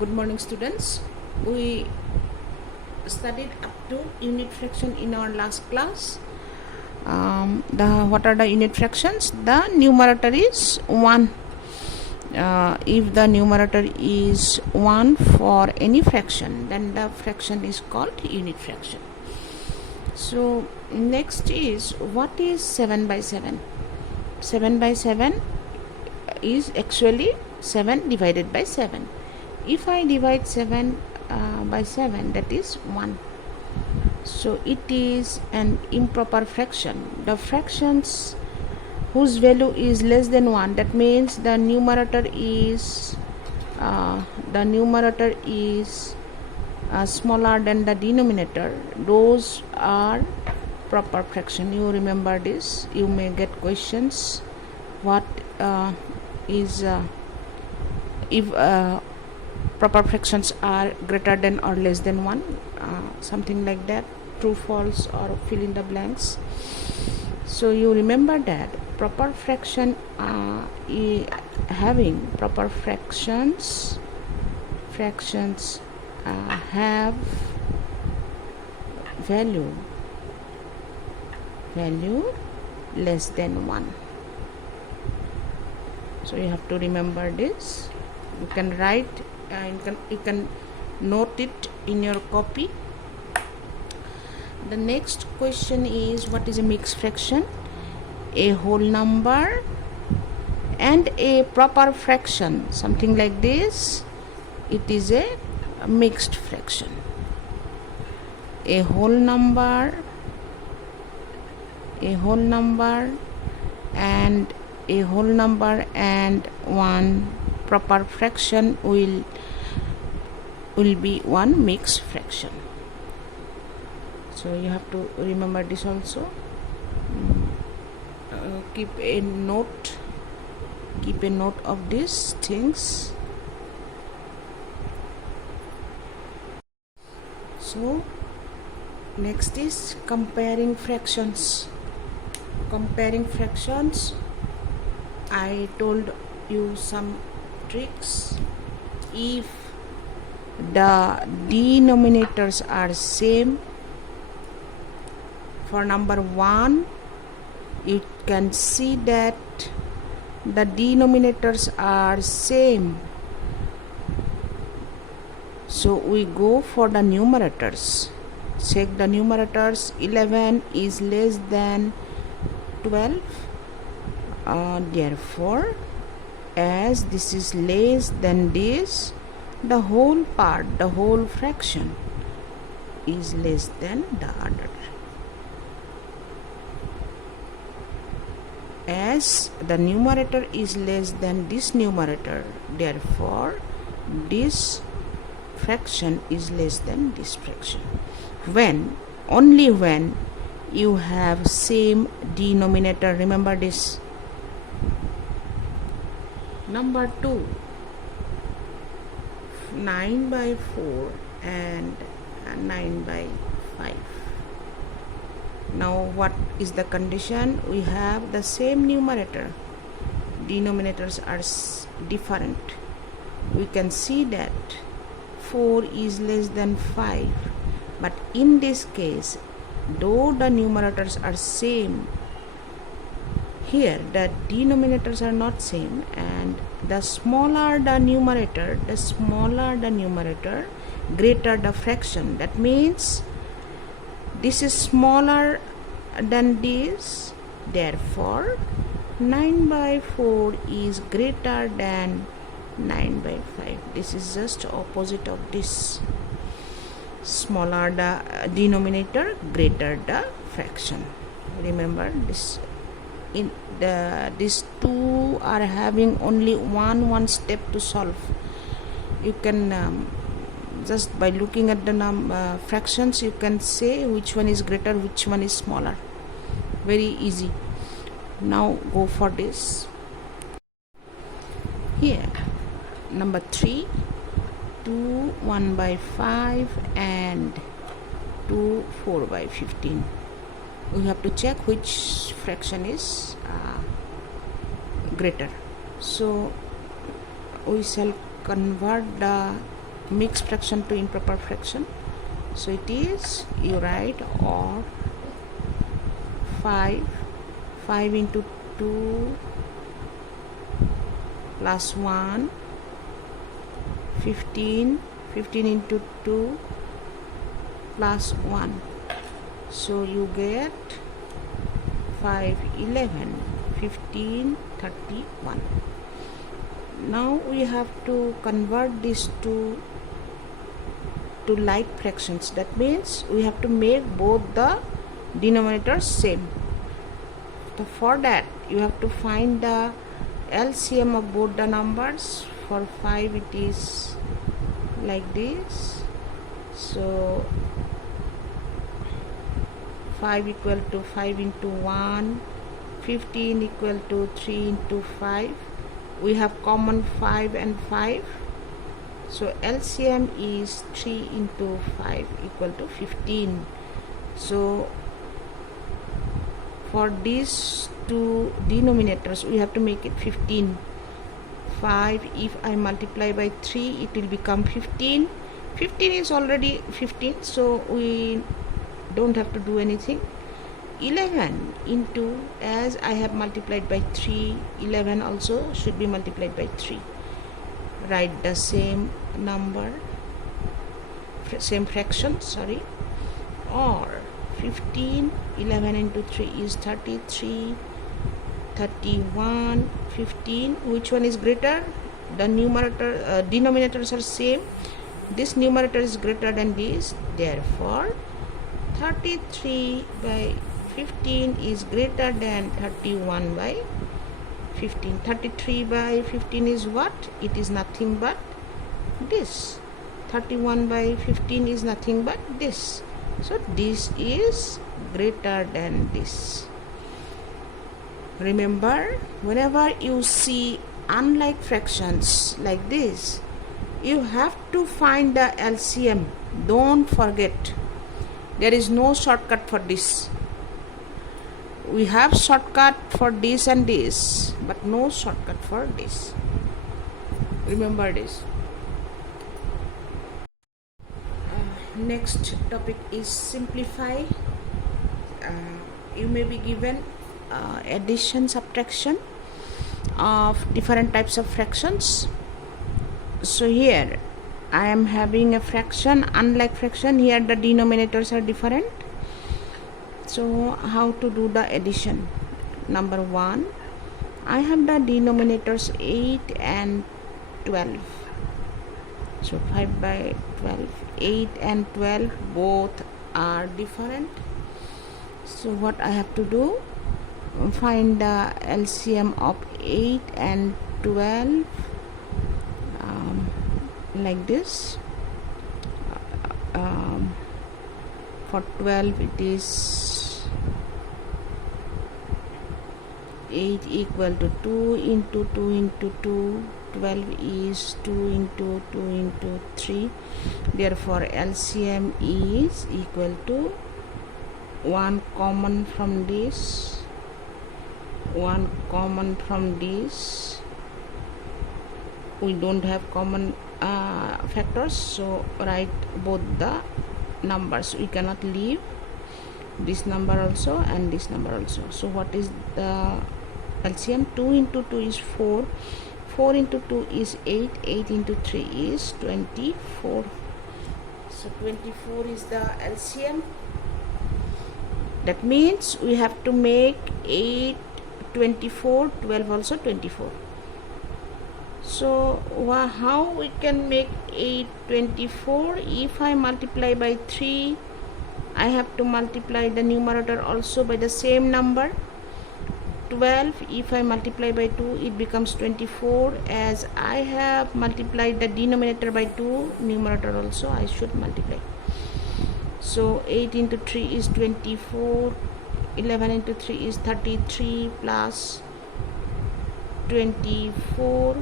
Good morning, students. We studied up to unit fraction in our last class. What are the unit fractions? The numerator is 1. If the numerator is 1 for any fraction, then the fraction is called unit fraction. So next is, what is 7 by 7? 7 by 7 is actually 7 divided by 7. If I divide 7 by 7, that is 1. So it is an improper fraction. The fractions whose value is less than 1, that means the numerator is smaller than the denominator, those are proper fraction. You remember this. You may get questions. What is if proper fractions are greater than or less than 1, something like that, true, false, or fill in the blanks. So you remember that proper fraction having proper fractions have value less than 1. So you have to remember this. You can write, you can note it in your copy. The next question is, what is a mixed fraction? A whole number and a proper fraction, something like this. It is a mixed fraction. A whole number and one proper fraction will be one mixed fraction. So you have to remember this also. Keep a note of these things. So next is comparing fractions. I told you some tricks. If the denominators are same, for number 1, you can see that the denominators are same. So we go for the numerators. Check the numerators. 11 is less than 12. Therefore, as this is less than this, the whole fraction is less than the other. As the numerator is less than this numerator, therefore this fraction is less than this fraction. Only when you have same denominator. Remember this. Number 2, 9 by 4 and 9 by 5. Now what is the condition? We have the same numerator, denominators are different. We can see that 4 is less than 5, but in this case, though the numerators are same, here the denominators are not same, and the smaller the numerator, greater the fraction. That means this is smaller than this, therefore 9 by 4 is greater than 9 by 5. This is just opposite of this. Smaller the denominator, greater the fraction. Remember this. These two are having only one step to solve. You can just by looking at the fractions, you can say which one is greater, which one is smaller. Very easy. Now go for this. Here, number 3, 2 1 by 5 and 2 4 by 15. We have to check which fraction is greater. So we shall convert the mixed fraction to improper fraction. So it is, you write, or 5 into 2 plus 1, 15 into 2 plus 1. So you get 5, 11, 15, 31. Now we have to convert this to like fractions. That means we have to make both the denominators same. So for that you have to find the LCM of both the numbers. For 5 it is like this. So 5 equal to 5 into 1, 15 equal to 3 into 5. We have common 5 and 5. So LCM is 3 into 5 equal to 15. So for these two denominators we have to make it 15. 5, if I multiply by 3, it will become 15. 15 is already 15, so we don't have to do anything. 11 into, as I have multiplied by 3, 11 also should be multiplied by 3. Write the same number, same fraction, sorry. Or 15, 11 into 3 is 33, 31, 15. Which one is greater? The numerator, denominators are same. This numerator is greater than this, therefore 33 by 15 is greater than 31 by 15. 33 by 15 is what? It is nothing but this. 31 by 15 is nothing but this. So this is greater than this. Remember, whenever you see unlike fractions like this, you have to find the LCM. Don't forget, there is no shortcut for this. We have shortcut for this and this, but no shortcut for this. Remember this. Next topic is simplify. You may be given addition, subtraction of different types of fractions. So here I am having a fraction, unlike fraction. Here the denominators are different. So how to do the addition? Number 1, I have the denominators 8 and 12. So 5 by 12, 8 and 12 both are different. So what I have to do? Find the LCM of 8 and 12 like this. For 12 it is 8 equal to 2 into 2 into 2. 12 is 2 into 2 into 3. Therefore LCM is equal to 1 common from this, 1 common from this. We don't have common factors, so write both the numbers. We cannot leave this number also and this number also. So what is the LCM? 2 into 2 is 4, 4 into 2 is 8, 8 into 3 is 24. So 24 is the LCM. That means we have to make 8 24, 12 also 24. So how we can make 8 24? If I multiply by 3, I have to multiply the numerator also by the same number. 12, if I multiply by 2, it becomes 24. As I have multiplied the denominator by 2, numerator also I should multiply. So 8 into 3 is 24, 11 into 3 is 33 plus 24,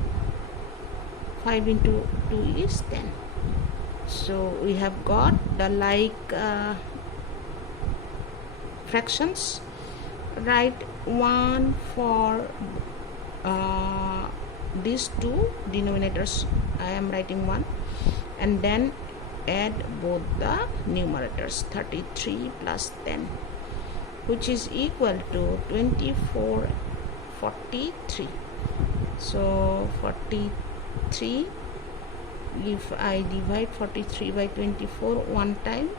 5 into 2 is 10. So we have got the like fractions. Write 1 for these two denominators. I am writing 1. and then add both the numerators. 33 plus 10, which is equal to 2443. So 43, if I divide 43 by 24 one time,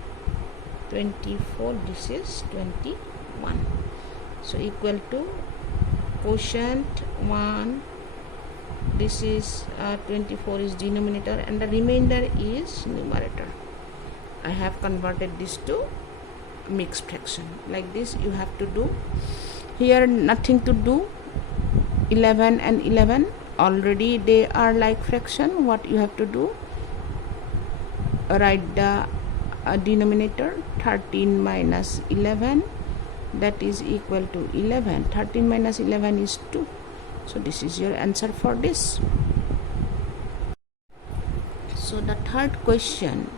24, this is 21. So equal to quotient 1, this is 24 is denominator and the remainder is numerator. I have converted this to mixed fraction. Like this you have to do. Here nothing to do. 11 and 11 already they are like fraction. What you have to do, write the denominator. 13 minus 11, that is equal to 11. 13 minus 11 is 2. So this is your answer for this. So the third question,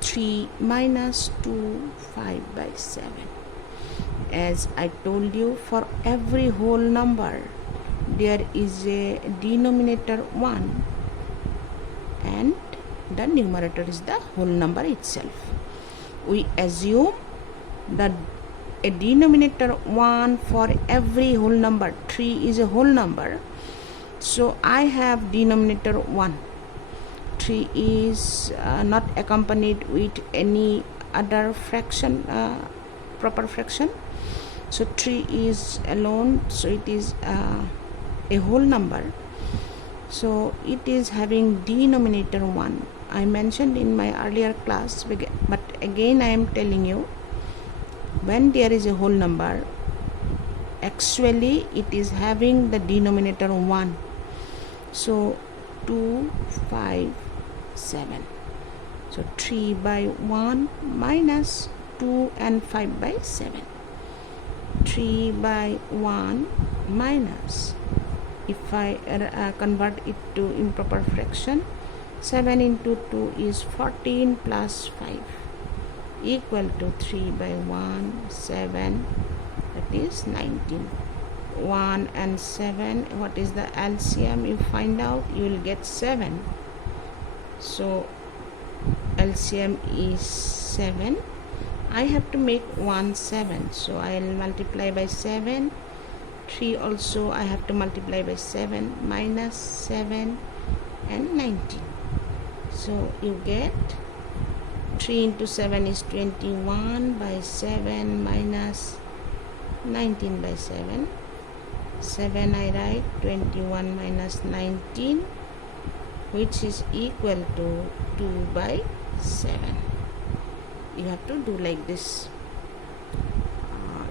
3 minus 2, 5 by 7. As I told you, for every whole number there is a denominator 1 and the numerator is the whole number itself. We assume that a denominator 1 for every whole number. 3 is a whole number, so I have denominator 1. 3 is not accompanied with any other fraction, proper fraction, so 3 is alone, so it is a whole number, so it is having denominator 1. I mentioned in my earlier class, but again I am telling you, when there is a whole number, actually it is having the denominator 1. So 2, 5, 7. So 3 by 1 minus 2 and 5 by 7. 3 by 1 minus, if I convert it to improper fraction, 7 into 2 is 14 plus 5 equal to 3 by 1, 7, that is 19. 1 and 7, what is the LCM? You find out, you will get 7. So LCM is 7. I have to make 1 7, so I will multiply by 7. 3 also I have to multiply by 7, minus 7 and 19. So you get 3 into 7 is 21 by 7 minus 19 by 7. 7 I write, 21 minus 19, which is equal to 2 by 7. You have to do like this.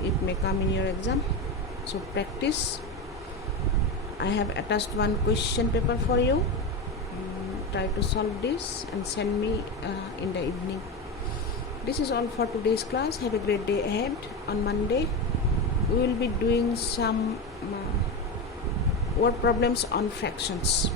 It may come in your exam, so practice. I have attached one question paper for you. Try to solve this and send me in the evening. This is all for today's class. Have a great day ahead. On Monday we will be doing some word problems on fractions.